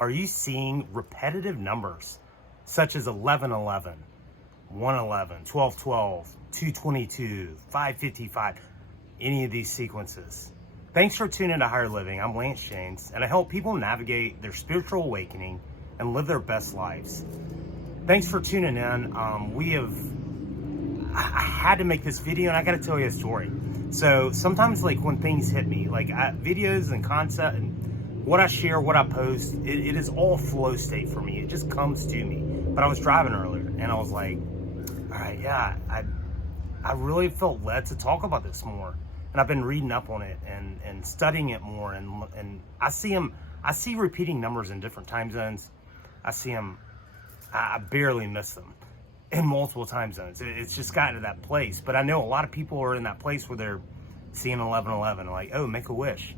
Are you seeing repetitive numbers such as 1111, 111, 1212, 222, 555, any of these sequences? Thanks for tuning into Higher Living. I'm Lance Jaynes, and I help people navigate their spiritual awakening and live their best lives. Thanks for tuning in. I had to make this video, and I got to tell you a story. So sometimes, like, when things hit me, like videos and concept and what I share, what I post, it is all flow state for me. It just comes to me. But I was driving earlier, and I was like, all right, yeah, I really felt led to talk about this more. And I've been reading up on it and studying it more. And I see repeating numbers in different time zones. I barely miss them in multiple time zones. It's just gotten to that place. But I know a lot of people are in that place where they're seeing 1111, like, oh, make a wish.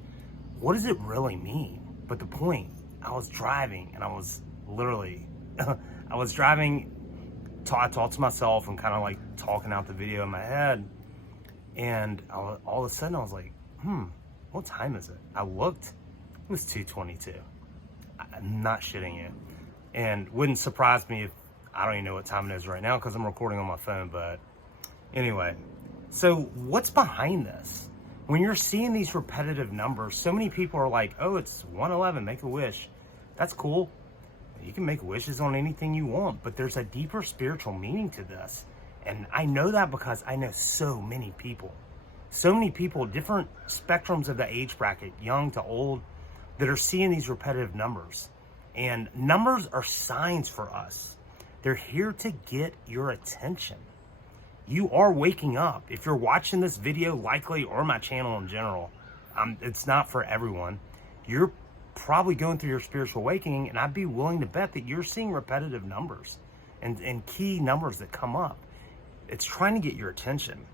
What does it really mean? But the point, I was driving, and I was literally, I was driving, I talked to myself and kind of like talking out the video in my head. And all of a sudden I was like, what time is it? I looked, it was 2:22. I'm not shitting you. And wouldn't surprise me if, I don't even know what time it is right now because I'm recording on my phone. But anyway, so what's behind this? When you're seeing these repetitive numbers, so many people are like, oh, it's 111, make a wish. That's cool. You can make wishes on anything you want, but there's a deeper spiritual meaning to this. And I know that because I know so many people, different spectrums of the age bracket, young to old, that are seeing these repetitive numbers. And numbers are signs for us. They're here to get your attention. You are waking up. If you're watching this video, likely, or my channel in general, it's not for everyone. You're probably going through your spiritual awakening, and I'd be willing to bet that you're seeing repetitive numbers and key numbers that come up. It's trying to get your attention,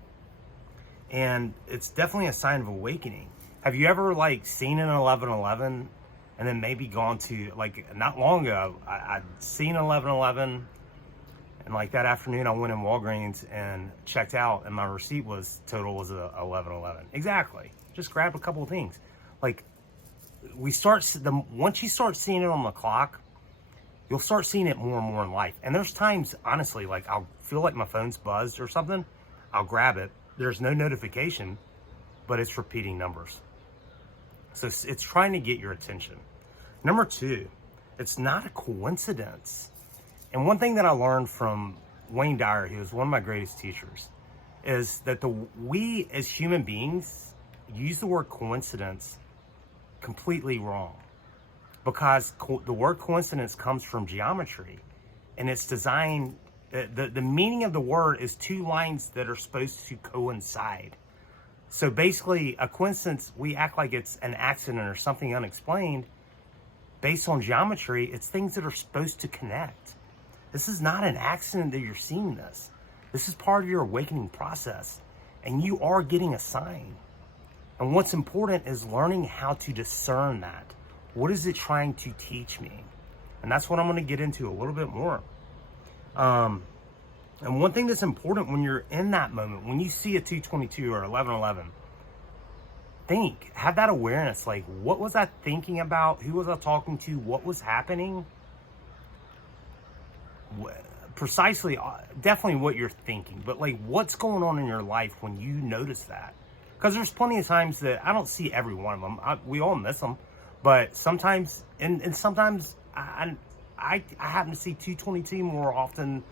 and it's definitely a sign of awakening. Have you ever like seen an 1111 and then maybe gone to, like, not long ago, I'd seen 1111, and like that afternoon I went in Walgreens and checked out, and my receipt total was 1111. Exactly. Just grabbed a couple of things. Like, once you start seeing it on the clock, you'll start seeing it more and more in life. And there's times, honestly, like I'll feel like my phone's buzzed or something. I'll grab it. There's no notification, but it's repeating numbers. So it's trying to get your attention. Number two, it's not a coincidence. And one thing that I learned from Wayne Dyer, he was one of my greatest teachers, is that we as human beings use the word coincidence completely wrong. Because the word coincidence comes from geometry, and it's designed, the meaning of the word is two lines that are supposed to coincide. So basically, a coincidence, we act like it's an accident or something unexplained. Based on geometry, it's things that are supposed to connect. This is not an accident that you're seeing this. This is part of your awakening process, and you are getting a sign. And what's important is learning how to discern that. What is it trying to teach me? And that's what I'm going to get into a little bit more. And one thing that's important when you're in that moment, when you see a 222 or 1111, have that awareness. Like, what was I thinking about? Who was I talking to? What was happening? Precisely, definitely what you're thinking. But, like, what's going on in your life when you notice that? Because there's plenty of times that I don't see every one of them. We all miss them. But sometimes, and sometimes I happen to see 222 more often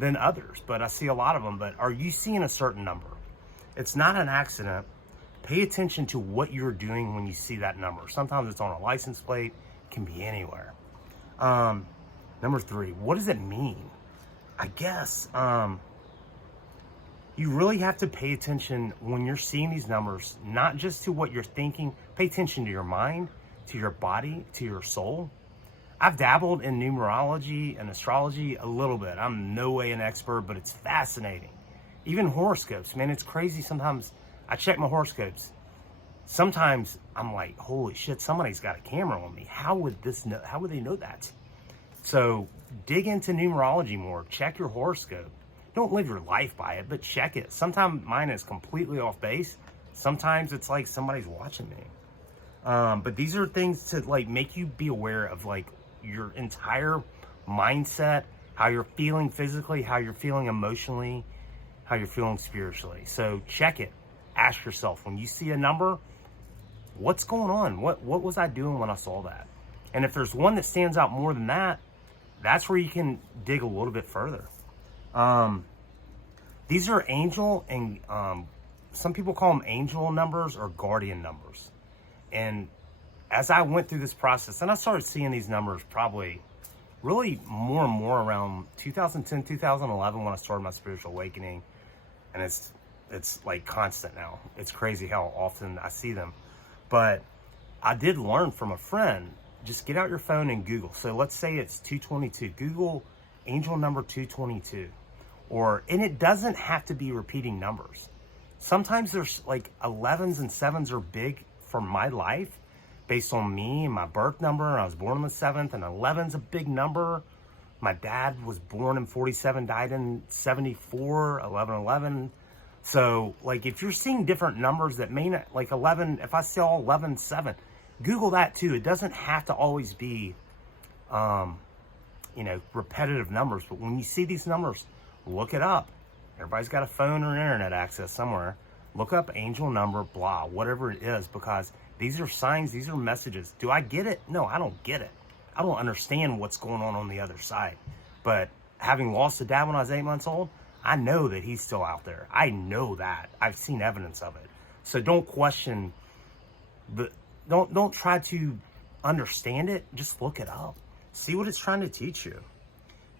than others, but I see a lot of them. But are you seeing a certain number? It's not an accident. Pay attention to what you're doing when you see that number. Sometimes it's on a license plate. It can be anywhere. Number three, what does it mean? I guess you really have to pay attention when you're seeing these numbers, not just to what you're thinking. Pay attention to your mind, to your body, to your soul. I've dabbled in numerology and astrology a little bit. I'm no way an expert, but it's fascinating. Even horoscopes, man, it's crazy. Sometimes I check my horoscopes. Sometimes I'm like, holy shit, somebody's got a camera on me. How would they know that? So dig into numerology more. Check your horoscope. Don't live your life by it, but check it. Sometimes mine is completely off base. Sometimes it's like somebody's watching me. But these are things to like make you be aware of like your entire mindset, how you're feeling physically, how you're feeling emotionally, how you're feeling spiritually. So check it. Ask yourself, when you see a number, what's going on? What was I doing when I saw that? And if there's one that stands out more than that, that's where you can dig a little bit further. These are angel and some people call them angel numbers or guardian numbers. And as I went through this process, and I started seeing these numbers probably really more and more around 2010, 2011 when I started my spiritual awakening. And it's like constant now. It's crazy how often I see them. But I did learn from a friend, just get out your phone and Google. So let's say it's 222. Google angel number 222. And it doesn't have to be repeating numbers. Sometimes there's like 11s and 7s are big for my life based on me and my birth number. I was born on the 7th, and 11's a big number. My dad was born in 47, died in 74, 1111. So like if you're seeing different numbers that may not, like 11, if I saw 11-7, Google that too. It doesn't have to always be, repetitive numbers. But when you see these numbers, look it up. Everybody's got a phone or internet access somewhere. Look up angel number, blah, whatever it is, because these are signs, these are messages. Do I get it? No, I don't get it. I don't understand what's going on the other side. But having lost a dad when I was 8 months old, I know that he's still out there. I know that. I've seen evidence of it. So don't question don't try to understand it. Just look it up. See what it's trying to teach you.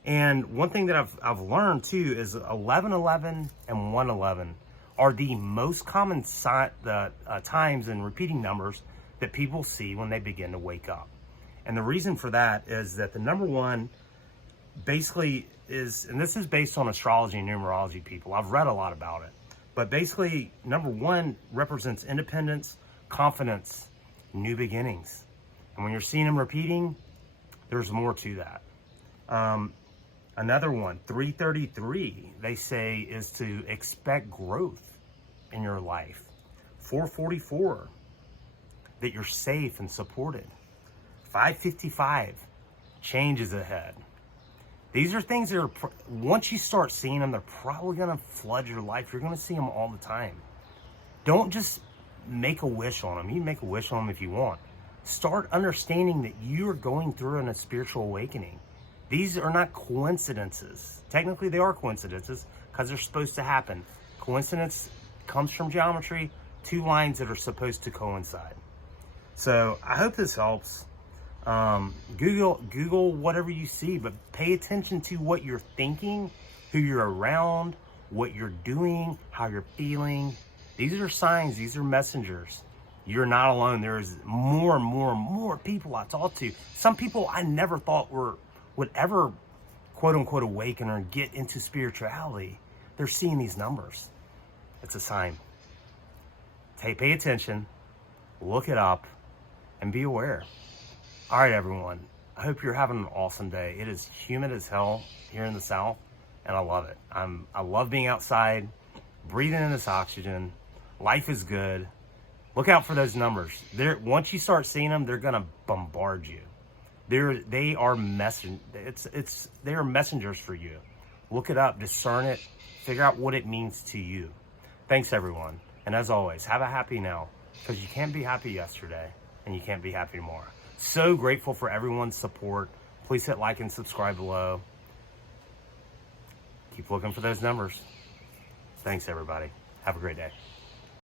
And one thing that I've learned too is 1111 and 111 are the most common times and repeating numbers that people see when they begin to wake up. And the reason for that is that the number one basically is, and this is based on astrology and numerology, people. I've read a lot about it. But basically, number one represents independence, confidence, new beginnings. And when you're seeing them repeating, there's more to that. Another one, 333, they say is to expect growth in your life. 444, that you're safe and supported. 555, change is ahead. These are things that are, once you start seeing them, they're probably going to flood your life. You're going to see them all the time. Don't just make a wish on them. You can make a wish on them if you want. Start understanding that you're going through a spiritual awakening. These are not coincidences. Technically, they are coincidences because they're supposed to happen. Coincidence comes from geometry, two lines that are supposed to coincide. So I hope this helps. Google whatever you see, but pay attention to what you're thinking, who you're around, what you're doing, how you're feeling. These are signs. These are messengers. You're not alone. There's more and more and more people I talk to. Some people I never thought would ever, quote unquote, awaken or get into spirituality. They're seeing these numbers. It's a sign. Hey, pay attention, look it up, and be aware. All right, everyone. I hope you're having an awesome day. It is humid as hell here in the South, and I love it. I love being outside, breathing in this oxygen. Life is good. Look out for those numbers. Once you start seeing them, they're gonna bombard you. They are messengers for you. Look it up, discern it, figure out what it means to you. Thanks, everyone. And as always, have a happy now, because you can't be happy yesterday and you can't be happy tomorrow. So grateful for everyone's support. Please hit like and subscribe below. Keep looking for those numbers. Thanks, everybody. Have a great day.